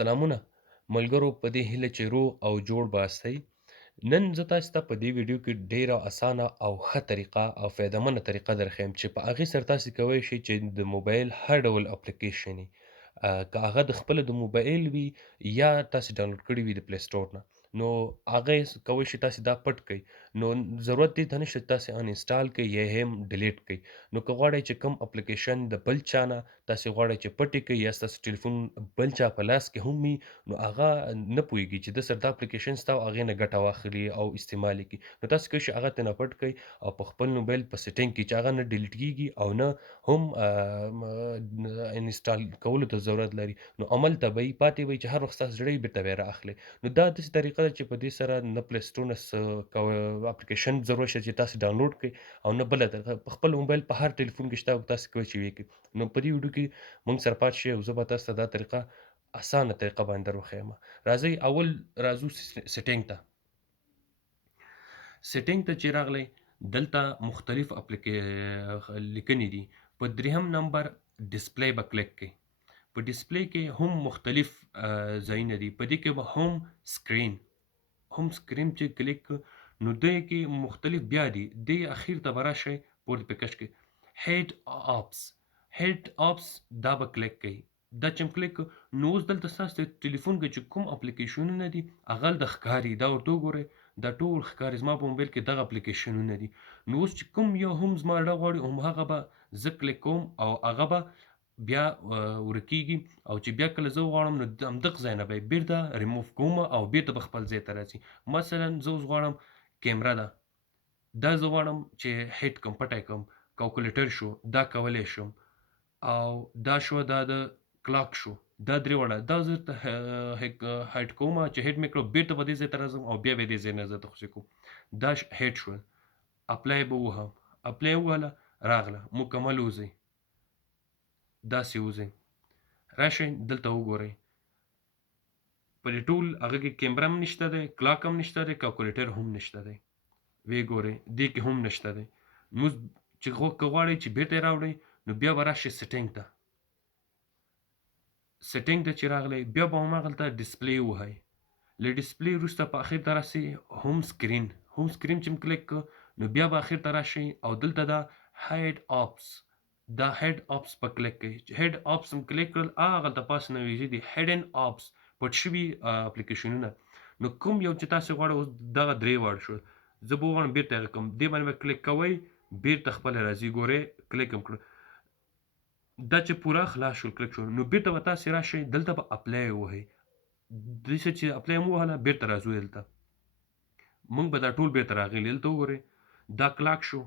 سلامونه ملګرو په دې هیله چې روغ او جوړ باسئ. نن زه تاسو ته په دې ویډیو کې ډیره اسانه او ښه طریقه او فایدهمنه طریقه درښیم چې په هغې سره تاسو کولی شئ چې د موبایل هر ډول اپلیکیشن که هغه د خپله د موبایل وي یا تاسو ډاونلوډ کړي وي د پلی سټور نه، نو هغه کولی شئ تاسو دا پټ کړئ. نو ضرورت دې ته نشته چې تاسو ان انسټال کړئ یا یې هم ډیلیټ کړئ. نو که غواړئ چې کوم اپلیکیشن د بل چا نه تاسو غواړئ چې پټ یې کړئ یا ستاسو ټلیفون بل چا په لاس کې هم وي، نو هغه نه پوهېږي چې ده سره دا اپلیکیشن شته او هغې نه ګټه واخلي او استعمال یې کړي. نو تاسو کولی شئ هغه ترېنه پټ کړئ او په خپل موبایل په سیټینګ کې چې هغه نه ډیلیټ کېږي او نه هم انسټال کولو ته ضرورت لري، نو هملته به یې پاتې وي چې هر وخت ستاسو زړه یې بېرته بیا رااخلي. نو دا داسې طریقه ده چې په دې سره نه پلی سټور نه اپلیکیشن ضرورت شته چې تاسو ډاونلوډ کړئ او نه بله طریقه په خپل موبایل په هر ټلیفون کې شته او تاسو کولی شئ ویې کړئ. نو په دې ویډیو کې موږ سره پاتې شئ او زه به تاسو ته دا طریقه اسانه طریقه باندې در وښیم. راځئ اول راځو سیټینګ ته. سیټینګ ته چې راغلی دلته مختلف لیکنې دي. په درېیم نمبر ډسپلی به کلیک کړئ. په ډسپلی کې هم مختلف ځایونه دي. په دې کې به هم سکرین چې کلیک کړو نو دې کې مختلف بیا دي. دې اخیر ته به راشئ پورته په کش کې هیډ آپس دا به کلیک کړئ. دا چې کلیک کړو نو اوس دلته ستاسو ټلیفون کې چې کوم اپلیکیشنونه دي هغه دلته ښکاري. دا ورته وګورئ دا ټول ښکاري. زما په موبایل کې دغه اپلیکیشنونه دي. نو اوس چې کوم یو هم زما زړه غواړي همهغه به زه کلیک کوم او هغه به بیا ورکېږي او چې بیا کله زه وغواړم نو همدغه ځای نه به یې بېرته ریموف کوم او بېرته به خپل ځای ته راځي. مثلا زه اوس غواړم کیمره ده، دا زه غواړم چې هیډ کړم پټی کړم. کالکولیټر شو دا کولی شم او دا شوه دا د کلاک شو دا درې واړه دا زه هیډ کوم چې هیډ مې کړو بېرته به دې ځای ته راځم او بیا به یې دې ځای نه زه تخصیص کوم. دا هیډ شول. اپلای به ووهم، اپلای ووهله راغله مکمل وځئ. داسې وځئ راشئ دلته وګورئ په دې ټول هغه کې کیمره هم نشته دی، کلاک هم نشته دی، کالکولیټر هم نشته دی. ویې ګورئ دې کې هم نشته دی. نو چې که غواړئ چې بېرته یې راوړئ نو بیا به راشئ سیټینګ ته. سیټینګ ته چې راغلی بیا به هماغلته ډسپلی ووهئ. له ډسپلی وروسته په اخر ته راسئ هوم سکرین چې م کلیک کړو نو بیا به اخر ته راشئ او دلته دا هیډ آپس په کلیک کړئ. چې هیډ آپس م کلیک کړل هغلته پاسه نویږي دي هیډن آپس پټ شوي اپلیکیشنونه. نو کوم یو چې تاسو غواړئ اوس دغه درې واړه شول. زه به وغواړم بېرته هغه کړم. دې باندې به کلیک کوئ بېرته خپله راځي. ګورئ کلیک م کړو دا چې پوره خلاص شول کلیک شول نو بېرته به تاسې راشئ دلته به اپلای ووهئ. داسې چې اپلای مو ووهله بېرته راځو دلته. موږ به دا ټول بېرته راغلي. دلته وګورئ دا کلاک شو،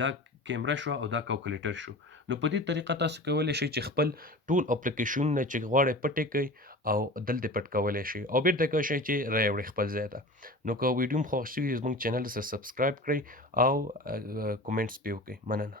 دا کیمره شوه او دا کالکولیټر شو. نو په دې طریقه تاسو کولی شئ چې خپل ټول اپلیکیشنونه چې غواړئ پټ یې کړئ او دلته پټ کولی شئ او بېرته کولی شئ چې راوړئ خپل ځای ته. نو که ویډیو م خوښ شوي زموږ چینل سره سبسکرایب کړئ او کومنټس پې وکړئ. مننه.